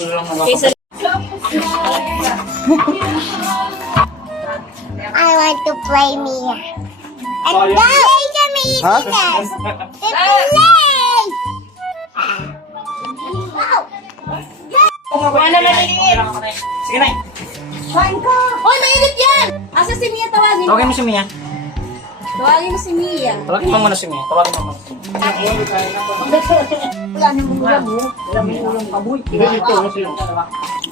I want to play Mia. And go! Play the Mia! Huh? Play! Ano maliliit? Sige na. Kain ka! Hoy, mainit yan! Asa si Mia, tawagin mo. Tawagin mo si Mia. Tawagin mo si Mia. Tawagin mo muna si Mia. Tawagin mo muna si Mia. Wala nang ulam mo. Wala mo ulam kaboy.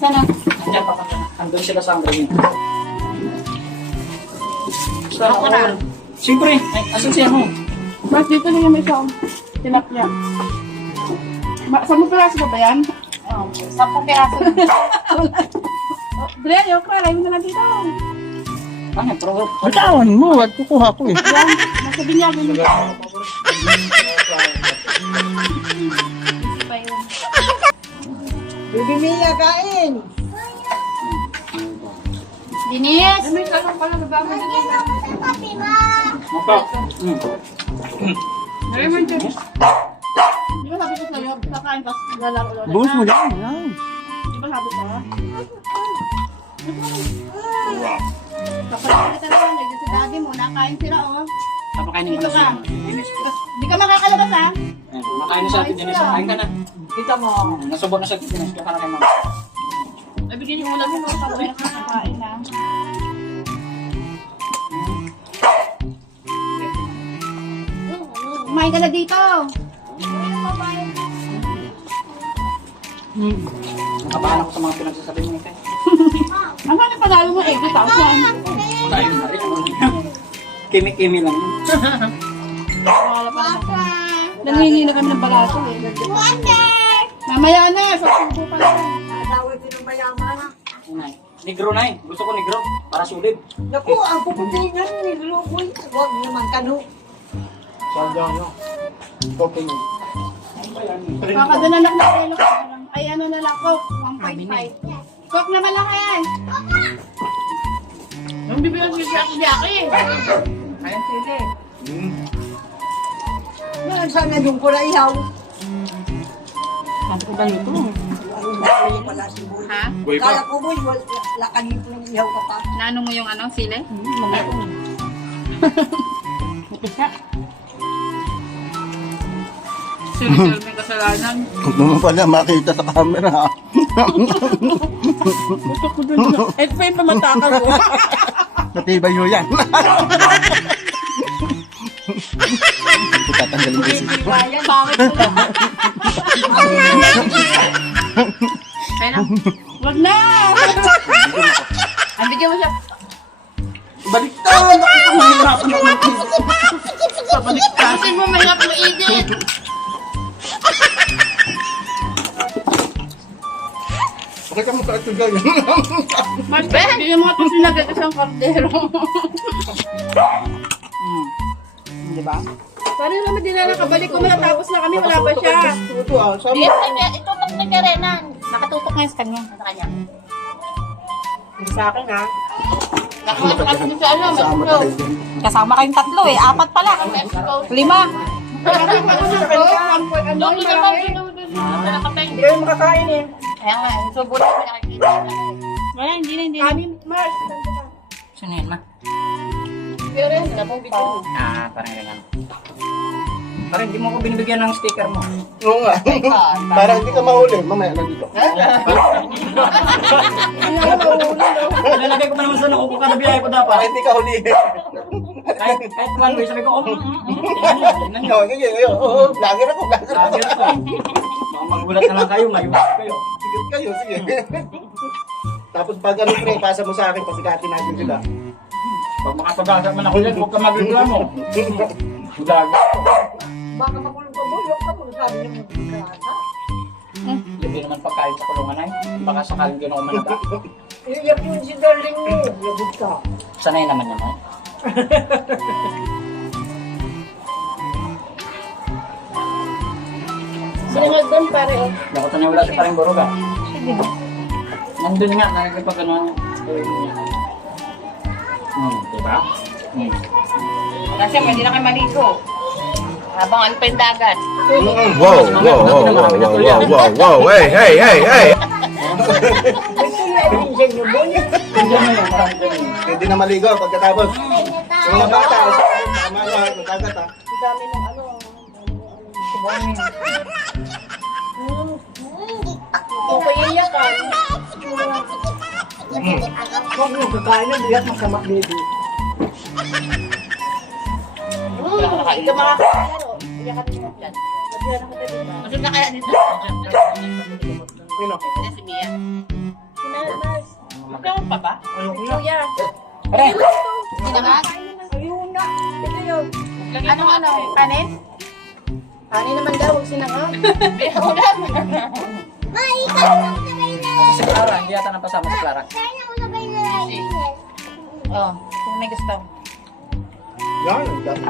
Sana? Andiyan pa pa. Andun sila sa Android. Ako na. Siyempre. Ay, asan siya mo? Mas dito na yung may isang tilapia. Saan mo piraso ba yan? 10 piraso na. Dre, yung ka, mo na lang dito. Ano, pero... Bitawan mo, at kukuha ko eh. Yan, nasa binyagin mo. Baby Mia, kain! Dinis! May kalong pala na ba mo dito? Mapa. Raymond, di ba sabi ko sa'yo, kakain ka, lalaro ulit. Buhos mo yan. Yan. Di ba sabi ko? Kapag kita na lang, nagdito sa daddy mo, nakain sila, oh. Napakainin ko Dito na ka. si Dennis. Di ka makakalabas, ha? Makain na sa atin, Dennis. Kain ka na. Kita mo. Nasubok na sa atin, Dennis. Kaya ka na kay Mama. Nabigyan yung ulam mo, sabi ko nakakain na. Kumain ka na dito. Nakabahan ako sa mga pinagsasabi mo, Ike. Ang saan yung panalo mo, 80,000? Kain na rin. Kimi-kimi lang. Wala pa naman. Nangingi na kami ng balato eh. Mamaya na, pagsubo pa lang. Adaway ko ng mayaman. Negro na eh. Gusto ko negro. Para sulit. Naku, ang puputingan ni Luboy. Huwag naman kanu. Kakadalanak na kilo ka lang. Ay ano na lang, Coke, 1.5. Coke na malaki. Yung bibigyan ko siya ako eh. Ayan sila eh. Sana yung ko na ihaw. Sabi ko ba ito? Ano pala si Boy. Ha? Kala ko Boy, lakanin ko ng ihaw ka pa. Naano mo yung ano, sile? Sino may kasalanan? Huwag naman pala makita sa camera. Gusto ko dun na. Eh, pa yung pamataka ko. Natibay nyo yan. Tatanggalin ko si... Bakit ko na? Kaya na. Wag na! Ang bigyan mo siya. Baliktad! Nakita mo hirapan ako. Kasi mo mahirap na edit. Bakit ka mo ka ito ganyan? Mas, bigyan mo ito sinagay kasi ang kardero. Di ba? Paano naman din na nakabalik ko matapos na kami, wala pa siya. Ito ah, sabi. Ito pag nagkarenan. Nakatutok ngayon sa kanya. Sa kanya. Sa akin ha. Nakuha ka kasi sa ano, Sama Mexico. tayo din. Kasama kayong 3 eh. 4 pala. 5. Sabi ko ano sa ko, Doon naman, doon. Hindi kayo makakain eh. Kaya nga, subo na kami nakikita. Wala, hindi na. Kanin, Mars. Sino yan, ma? Pero yun, sila pong bito. Ah, parang ganyan. Parang hindi mo ko binibigyan ng sticker mo. Oo nga. Parang hindi ka mahuli. Mamaya na dito. Nalagay ko pa naman sa nakupo ka na biyahe ko dapat. Parang hindi ka huli. Kahit one way, sabi ko, No, ganyan. Oo, vlogger ako. Vlogger ko. Baka magulat na lang kayo, mayuwas kayo. Sige kayo, sige. Tapos pag ano pre, pasa mo sa akin, pasikatin natin sila. Pag makapagasa man ako yan, huwag ka magreklamo. Vlogger ko. Baka makulong ka Boy, huwag ka mo. Sabi niya mo kasa. Hindi naman pagkain sa kulungan ay. Baka sakaling gano'n ako manaba. Iyak yung si darling mo. Yabot ka. Sanay naman naman. Sinunod doon pare. Nakot na wala si paring Boruga. Nandun nga, nakikipag ano. Diba? Kasi hindi na kayo maligo. Habang ano pa yung dagat. Wow, wow, wow, wow, wow, wow, wow, hey, hey, hey, hey. Gusto niya i-pinsan niyo, boy. Nandiyan na yun, marami dyan yun. Hindi na maligo pagkatapos. Yung mga bata, tama na, magkagat ha. Ang dami ng ano. Okay, iyakan. Huwag mo kakain na, bigat masama, baby. Ito mga kaya, iyakan mo dyan. Magdala ko tayo dito. Masuk na kaya dito. Sino? Si Mia. Sinanas. Ikaw pa ba? Kuya. Pare! Sinamas? Ayun na. Ito yun. Ano? Kanin? Kanin naman daw, huwag sinangam. Ulam. Ma, ikaw na sabay na. Kasi si Clara, hindi yata napasama si Clara. Kaya na sabay na rice. Oh, kung may gusto. Yan, ang dami.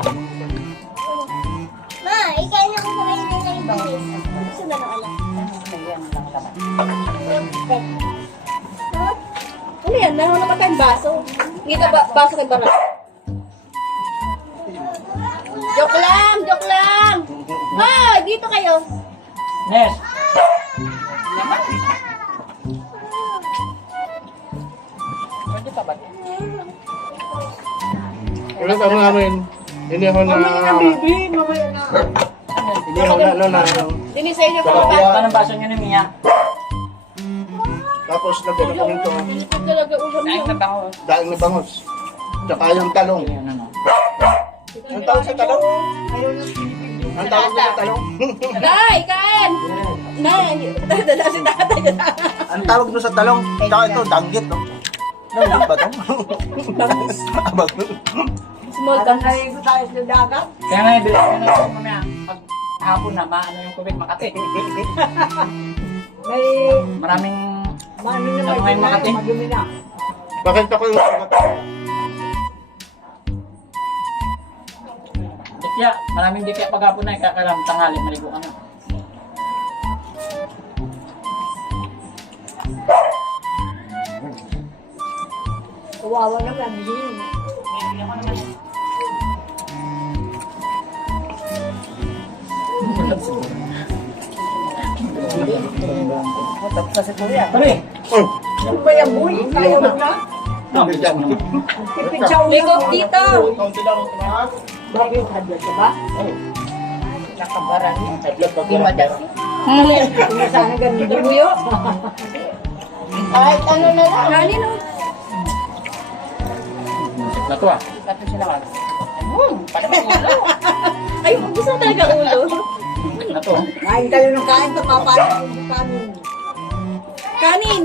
Ma, ikaw na sabay na rice. Gusto na ng alam. Ano yan? Nahunan ka tayong baso. Dito ba, baso kay Barat. Joke lang! Joke lang! Ma, dito kayo. Nes! Pwede pa ba? Ulit ako namin. Hindi ako na... Baby, mamaya na. Hindi ako na ano na... Dinis sa inyo ko ba? Ito ng baso niyo ni Mia. Tapos nagano kami ito. Pinipag talaga ulam Ay, niyo. nabango. Daing na bangos. Tsaka yung talong. Ayun, ano. Ang tawag sa talong? Ang tawag sa talong? Nay, kain! Nay, dada si tatay. Ang tawag doon sa talong? Tsaka ito, danggit. No? Danggit ba ito? Abag. Small Parang naigo tayo sa dagat. Kaya nga, bilis ko na ito mamaya. Pag hapon na, maano yung tubig Makati. May, Maraming... maano na Ano ngayon, Makati? madumi na. Bakit ako yung Dikya, maraming dikya pag hapon na, kakalam tanghali, maligo ka na. Kawawa naman, hindi. Kasi kuya. Pare! Oh! Ano ba yan, boy? Kaya mo na? Bakit yan? Ipitsaw na. Ikaw dito. Kaunti lang ang tumakas. Bakit hadya ka ba? Nakabaran niya. Di madas. Kung sana ganun din. Buyo. Kahit ano na lang. Kanin o. Na to ah. Kato sila ka. Para may ulo. Ay, gusto mo talaga ulo. Na to. Kain kayo ng kain, papapain yung kanin. Kanin.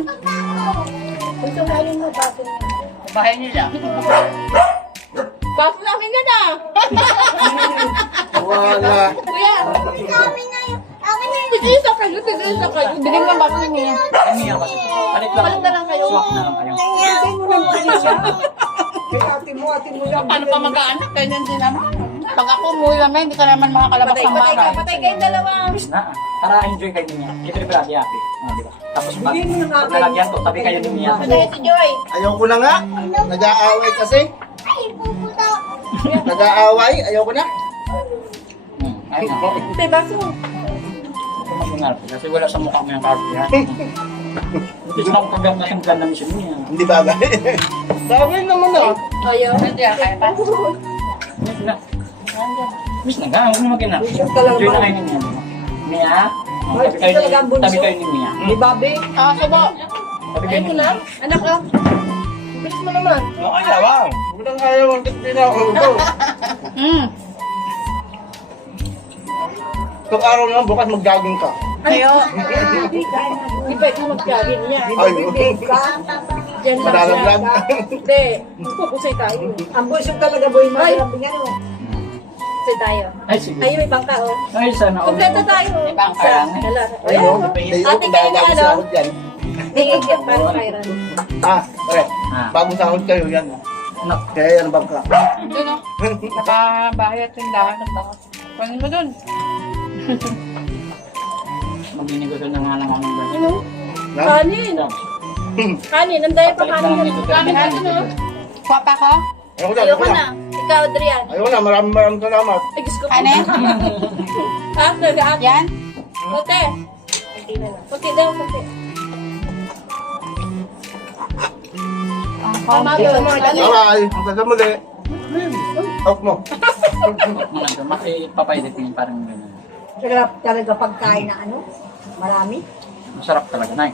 Gusto kanin mo, baso mo. Bahay nila. Baso namin yan ah. Wala. Kuya. Kami na yun. Kami na yun. Tigisa kayo, tigisa kayo. Bigyan mo ang baso niya. Ay, Mia kasi. Palit lang. Palit na lang kayo. Swak na lang kayo. Hindi mo lang siya. Kaya ate mo lang. Paano pa mag-aanak? Ganyan din naman. Pag ako umuwi naman, hindi ka naman makakalabas Patay, ng patay bahay. ka, patay kayong dalawa. Bis na ah. Para enjoy kayo ni Mia. Ito rin pala, di happy. Di ba? Tapos pag Hindi mo na nga- nalagyan to, tabi kayo ni Mia. Patay si Joy. Ayoko na nga. Nag-aaway kasi. Ay, puputo. Nag-aaway. Ayoko na. Ayun na. Patay, baso. Tumasingal. Kasi wala sa mukha mo yung carpet ha. Hindi siya nakapagam na siyang ganda mission niya. Hindi bagay. Bagay naman na. Ayaw. Hindi, kaya pa. Miss na. Miss na nga, huwag na mag-ina. Mission talaga Enjoy na ba? kayo ni Mia. Mia? Oh, Ay, talaga ang bunso. tabi kayo ni Mia. Di Bobby? Ah, subo. Tabi kayo Ay, ni ko na. Mia. Anak ka. Bilis mo naman. Okay na, wow. Huwag nang ayaw ang hindi na ako. Itong araw naman, bukas mag-jogging ka. Ayo. Di ba ikaw mag-jogging niya? Ay, Big ka. Diyan lang siya. madalaglag. Hindi. Pupusay tayo. Ang bunso talaga, boy. Ay. Masarap yan, oh. Pupusay tayo. Ay, sige. Ay, may bangka oh. Ay, sana all. Kompleto tayo. May bangka. Dala. Ayun, Ayun. Ate kayo na ano? sahod yan. Higit para Kyron. Ah, pre. Ah. Bagong sahod kayo yan. No. Kaya yan ang bangka. Doon o. Nakabahay at tindahan ng baka. Paano mo doon? Magbinigay na nga lang ako ng best. Ano? Kanin. Kanin. Ang daya pa Papalit lang kanin. dito. Kanin natin oh. Kwapa ko? Ayoko na, Ayoko na. Ikaw, Adrian. Ayoko na, maraming salamat. Ay, gusto ko. Ano? Ah, nag-aat. Yan? Puti. Puti daw, puti. Bye-bye. Hanggang sa muli. Out mo. Kasi papaiditin parang gano'n. Sarap talaga pagkain na ano, marami. Masarap talaga, Nay.